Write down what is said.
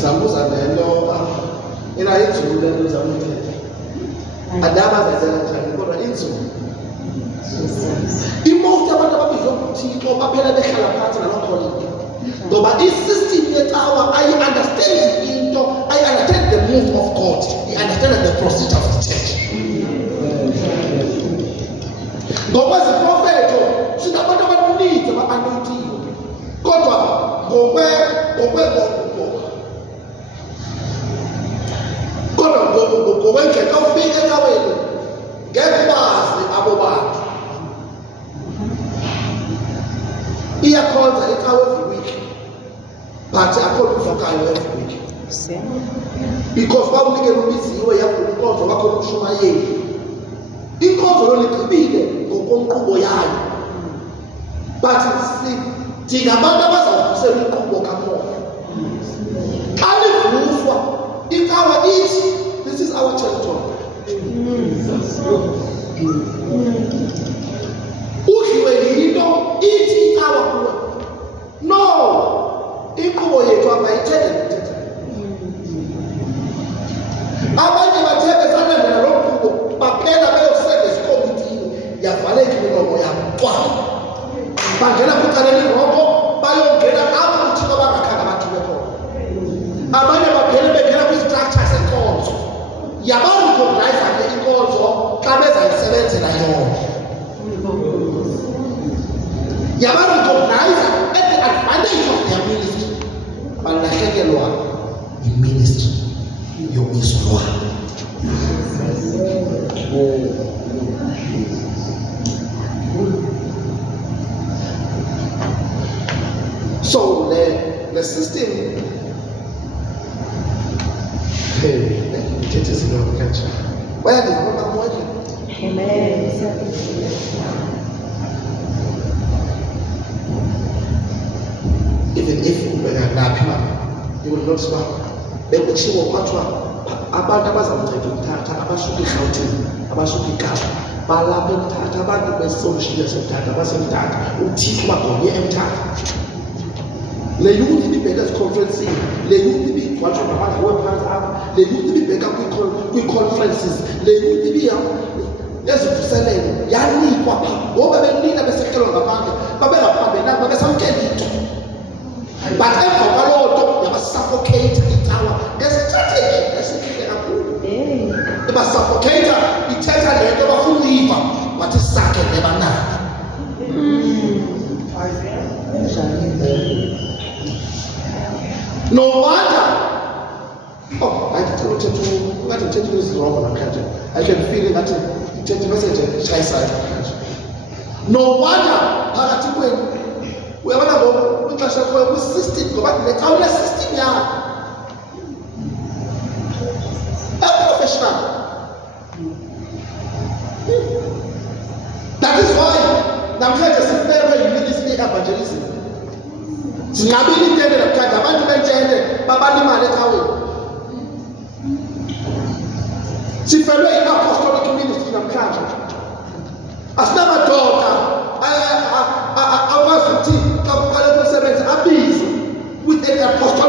Sambuza lelo ina inzulu lento zamuthethe. Adaba zenzela njani kodwa inzulu. Imost abantu ababizwa ukuthi baphela behlala phansi nalakhona. Ngoba i-system yecawa ayi-understand into, ayi-understand the move of God. I-understand the procedure of the church. Ngoba iziprofeto sinabantu abaninzi aba-anointiwe. Kodwa ngokwendlela ufike ecaweni ngeke bazi abo bantu. Iyakhonza icawe every week, but akho kufokayo every week. Because bawunikela ubiziwe yafuna inkonzo wakho ukushumayeli. Inkonzo lona iqhibile ngokomqubo yayo. But thina abantu abazawuvusela inqubo kamoya. Xa livuswa icawa ithi this is our territory. Udliwe yinto ithi icawa kuwe. No, inqubo yethu abayithende. Abanye bathebezana nalo mqubo baphela beyoservice committee yavaleka imilomo yabo. Bangena kuqaleni robo bayongena apho uthi abangakhala abantu bekhona. Abanye baphela bengena kwi-structure senkonzo. Yabarecognize ke inkonzo xa bezayisebenzela yona. Yabarecognize at the advantage of their ministry. Balahlekelwa i-ministry yomizwa. So the system, it is in our culture. Where is what I'm watching? Amen. Even if we are not, you will not swap. They will show what abantu abazamthetha ukuthatha abashuka eGauteng abashuka eKapa balapha eMthatha abantu besolution yaseMthatha baseMthatha uThixo bagonye eMthatha. Le youth ibibheka eziconferencini, le youth ibigcwatshwa ngabantu wephansi apha, le youth ibibheka kwi-conferences, le youth ibiya ezivuselelo yanikwa pha ngoba benina besekelwa ngabantu babengaphambelanga babesamkela into. But emva kwaloo nto yabasuffocate icawa ngestrategy esihle kakhulu. Ibasuffocate ithetha le nto bafuna uyiva bathi sakhe lebanayo. No wonder. Oh, I tell you is wrong on a country. I can feel it that the message shy side. No wonder phakathi kwenu uyabona ngoba ixesha kwe system ngoba le system ya a professional. That is why namhlanje sifere ministry evangelism. Singabili intende namhlanje abantu bentshende babalimali ecaweni. Sifelwe i-apostolic ministry namhlanje. Asinamadoda akwazi ukuthi xa kuqala ukusebenza abizwe with an apostolic